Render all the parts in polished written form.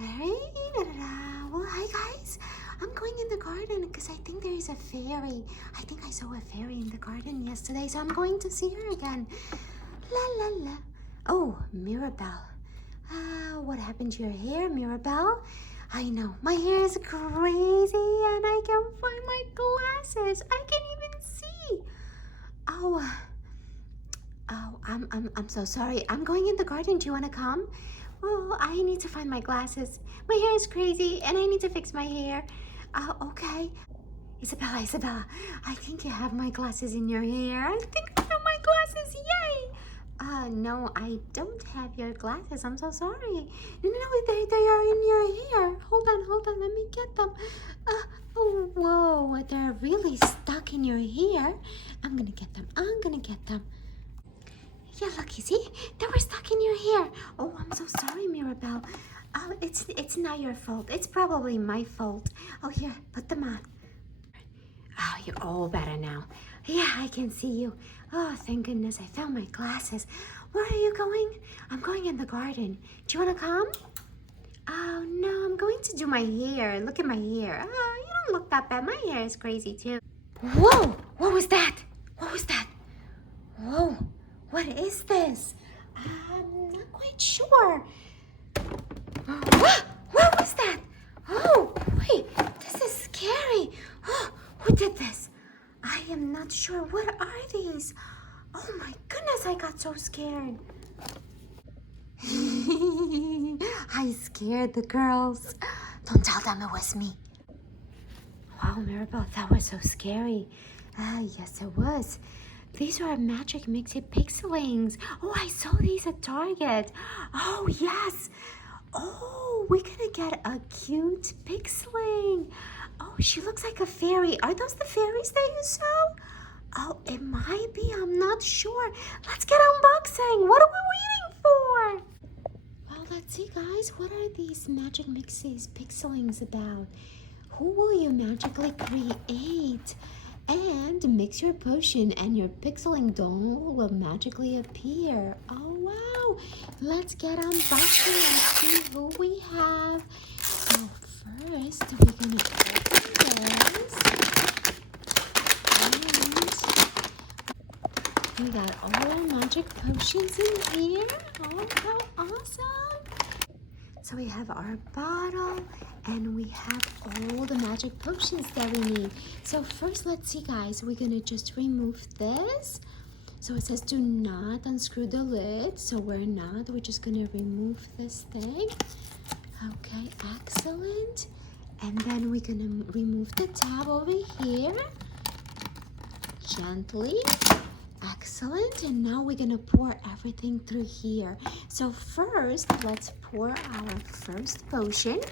Well, hi guys. I'm going in the garden because I think there is a fairy. I think I saw a fairy in the garden yesterday, so I'm going to see her again. La la la. Oh, Mirabel. What happened to your hair, Mirabel? I know, my hair is crazy and I can't find my glasses. I can't even see. I'm so sorry. I'm going in the garden. Do you want to come? Well, I need to find my glasses. My hair is crazy and I need to fix my hair. Okay. Isabella, I think you have my glasses in your hair. I think I have my glasses. Yay! No, I don't have your glasses. I'm so sorry. No, they are in your hair. Hold on. Let me get them. Oh, whoa, they're really stuck in your hair. I'm gonna get them. Yeah, look, you see? They were stuck in your hair. Oh, I'm so sorry, Mirabel. Oh, it's not your fault. It's probably my fault. Oh, here, put them on. Oh, you're all better now. Yeah, I can see you. Oh, thank goodness I found my glasses. Where are you going? I'm going in the garden. Do you want to come? Oh, no, I'm going to do my hair. Look at my hair. Oh, you don't look that bad. My hair is crazy, too. Whoa! What was that? Whoa! What is this? I'm not quite sure. What was that? Oh, wait, this is scary. Oh, who did this? I am not sure. What are these? Oh my goodness, I got so scared. I scared the girls. Don't tell them it was me. Wow, Mirabel, that was so scary. Yes, it was. These are Magic Mixies Pixlings. Oh, I saw these at Target. Oh, yes. Oh, we're gonna get a cute Pixling. Oh, she looks like a fairy. Are those the fairies that you saw? Oh, it might be. I'm not sure. Let's get unboxing. What are we waiting for? Well, let's see, guys. What are these Magic Mixies Pixlings about? Who will you magically create? And mix your potion and your pixeling doll will magically appear. Oh, wow. Let's get unboxing and see who we have. So first, we're going to open this. And we got all our magic potions in here. Oh, how awesome. So we have our bottle and we have all the magic potions that we need. So first, let's see, guys, we're gonna just remove this. So it says do not unscrew the lid. So we're just gonna remove this thing. Okay, excellent. And then we're gonna remove the tab over here. Gently. Excellent. And now we're gonna pour everything through here. So first, let's pour our first potion.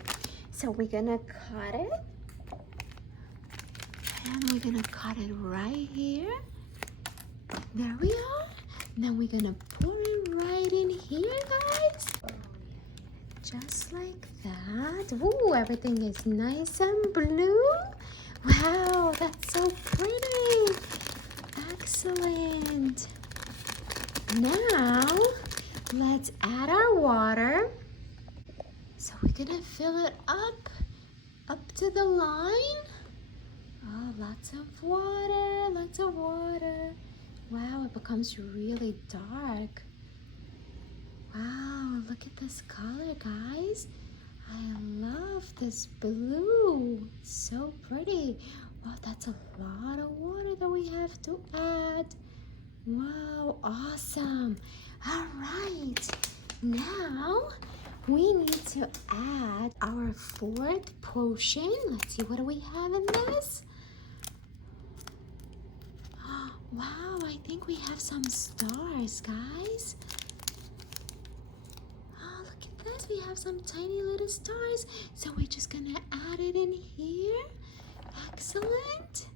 So we're gonna cut it. And we're gonna cut it right here. There we are. Now we're gonna pour it right in here, guys. Just like that. Ooh, everything is nice and blue. Wow, that's so pretty. Excellent. Now, let's add our water. So we're gonna fill it up to the line. Oh, lots of water. Wow, it becomes really dark. Wow, look at this color, guys. I love this blue. So pretty. Wow, that's a lot of water that we have to add. Wow, awesome. All right, now we need to add our fourth potion. Let's see, what do we have in this? Wow, I think we have some stars, guys. Oh, look at this. We have some tiny little stars. So we're just gonna add it in here. Excellent.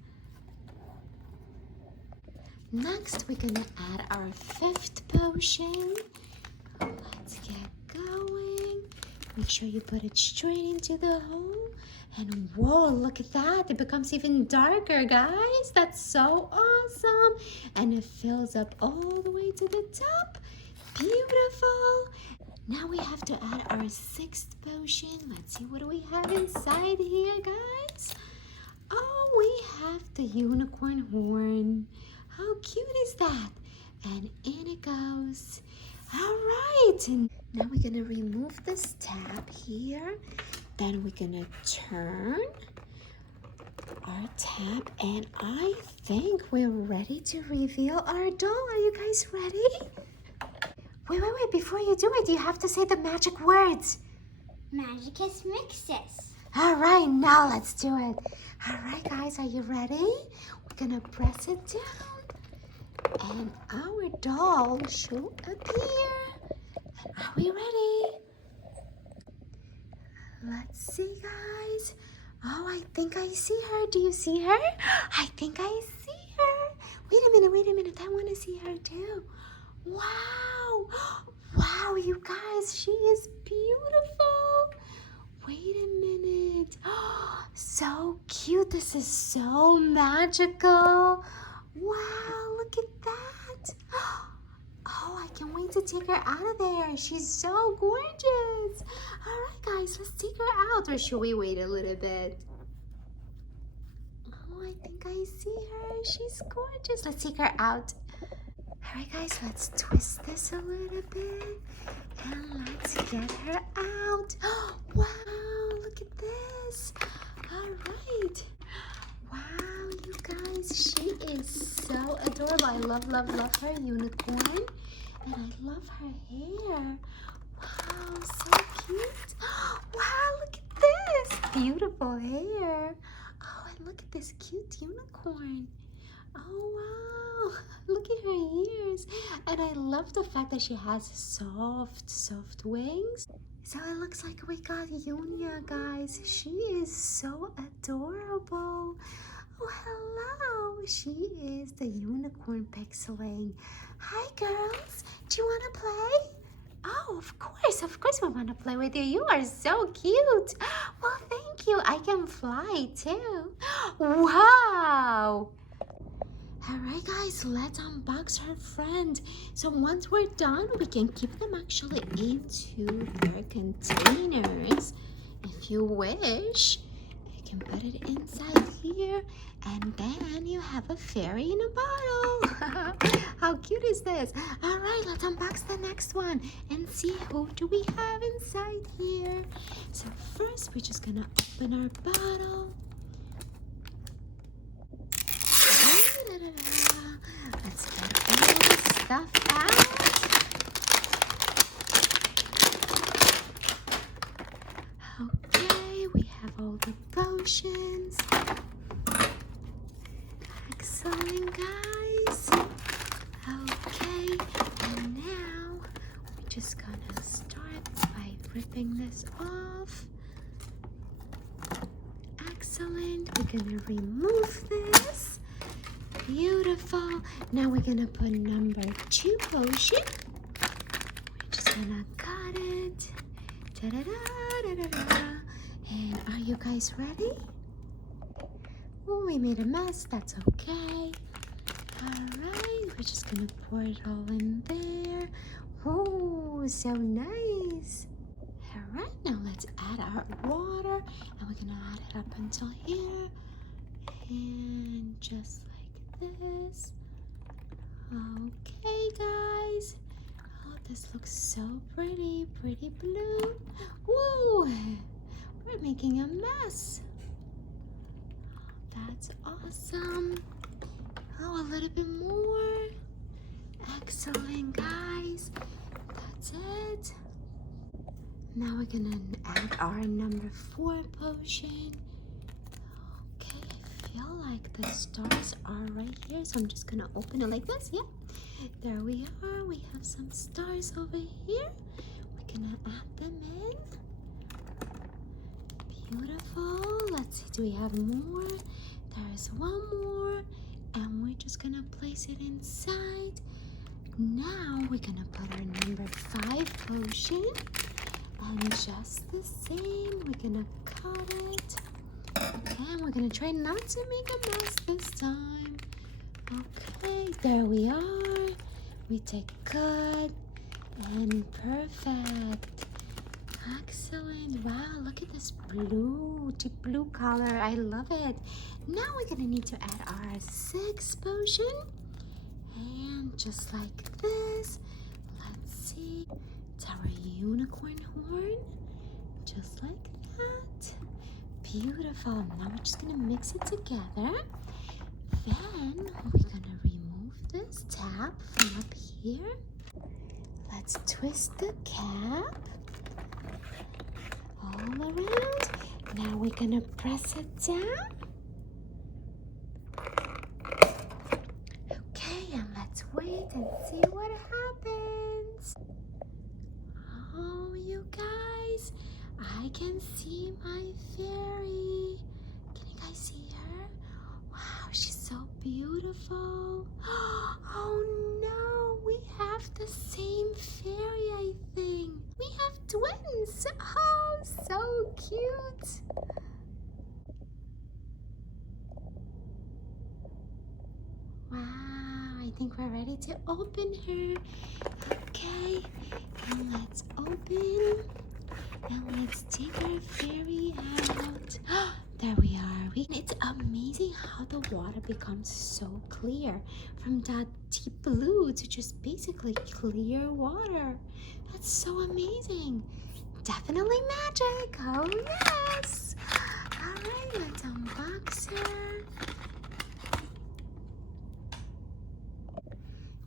Next, we're gonna add our fifth potion. Let's get going. Make sure you put it straight into the hole. And whoa, look at that. It becomes even darker, guys. That's so awesome. And it fills up all the way to the top. Beautiful. Now we have to add our 6th potion. Let's see, what do we have inside here, guys? Oh, we have the unicorn horn. How cute is that? And in it goes. All right, and now we're gonna remove this tab here. Then we're gonna turn our tab, and I think we're ready to reveal our doll. Are you guys ready? Wait, before you do it, you have to say the magic words. Magic Mixies. All right, now let's do it. All right, guys, are you ready? We're gonna press it down, and our doll should appear. And are we ready? Let's see, guys. Oh, I think I see her. Do you see her? I think I see her. Wait a minute. I want to see her too. Wow. Wow, you guys, she is beautiful. Wait a minute. So cute. This is so magical. Wow, look at that. Oh, I can't wait to take her out of there. She's so gorgeous. All right, guys, let's take her out. Or should we wait a little bit? Oh, I think I see her. She's gorgeous. Let's take her out. All right, guys, let's twist this a little bit. And let's get her out. Wow, look at this. All right. Wow, you guys, she is so adorable. I love her unicorn. And I love her hair. Wow, so cute. Wow, look at this. Beautiful hair. Oh, and look at this cute unicorn. Oh, wow. Look at her ears. And I love the fact that she has soft wings. So it looks like we got Yunia, guys. She is so adorable. Oh, hello. She is the unicorn pixeling. Hi, girls. Do you want to play? Oh, of course we want to play with you. You are so cute. Well, thank you. I can fly too. Wow. All right, guys, let's unbox her friend. So once we're done, we can keep them actually into their containers. If you wish, you can put it inside here, and then you have a fairy in a bottle. How cute is this? All right, let's unbox the next one and see who do we have inside here. So first, we're just gonna open our bottle. Let's get all the stuff out. Okay, we have all the potions. Excellent, guys. Okay, and now we're just gonna start by ripping this off. Excellent. We're gonna remove this. Beautiful. Now we're gonna put number 2 potion. We're just gonna cut it. Da-da-da-da-da-da. And are you guys ready? Oh, we made a mess. That's okay. Alright, we're just gonna pour it all in there. Oh, so nice. Alright, now let's add our water. And we're gonna add it up until here. And just like this. Okay, guys. Oh, this looks so pretty. Pretty blue. Woo! We're making a mess. That's awesome. Oh, a little bit more. Excellent, guys. That's it. Now we're gonna add our number 4 potion. Okay, I feel like the stars are right here, so I'm just gonna open it like this. Yeah, there we are. We have some stars over here. We're gonna add them in. Beautiful. Let's see, do we have more? There's one more, and we're just gonna place it inside. Now we're gonna put our number 5 potion, and just the same, we're gonna cut it. Okay, and we're gonna try not to make a mess this time. Okay, there we are. We take good And perfect. Excellent. Wow, look at this blue, deep blue color. I love it. Now we're gonna need to add our 6 potion. And just like this, let's see. It's our unicorn horn. Just like that. Beautiful. Now we're just gonna mix it together. Then we're gonna remove this tab from up here. Let's twist the cap all around. Now we're gonna press it down. Okay, and let's wait and see what happens. Oh, you guys, I can see my fairy. Can you guys see her? Wow, she's so beautiful. Oh no, we have the same fairy, I think. We have twins. Oh, so cute. Wow, I think we're ready to open her. Okay, and let's open. And let's take our fairy out. There we are. It's amazing how the water becomes so clear from that deep blue to just basically clear water. That's so amazing. Definitely magic. Oh, yes. All right, let's unbox her.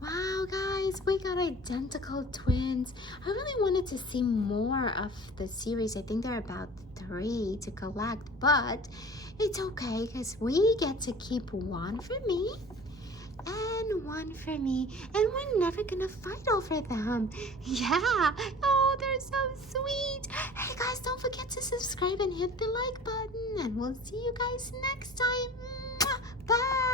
Wow, guys, we got identical twins. I really wanted to see more of the series. I think there are about 3 to collect, but it's okay because we get to keep 1 for me and 1 for me, and we're never gonna fight over them. Yeah. Oh, they're so sweet. Hey, guys, don't forget to subscribe and hit the like button, and we'll see you guys next time. Bye.